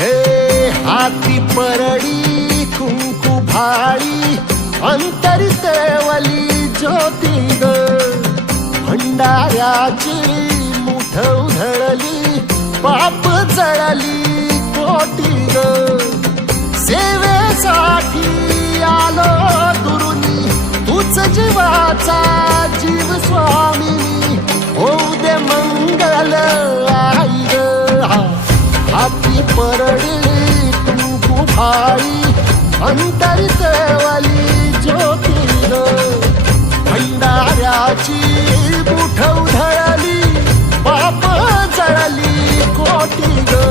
हे हाती परडी कुंकू भाळी अंतरी तेवली ज्योती ग भंडाऱ्याची मुठ उधळली पाप जळली कोटी ग सेवेसाठी आलो दुरुनी तूच जीवाचा जीव स्वामी होऊ दे मंगल आई ग हाती परडी कुंकू भाळी अंतरी तेवली ज्योती ग भंडाऱ्याची मुठ उधळली पाप जळली कोटी ग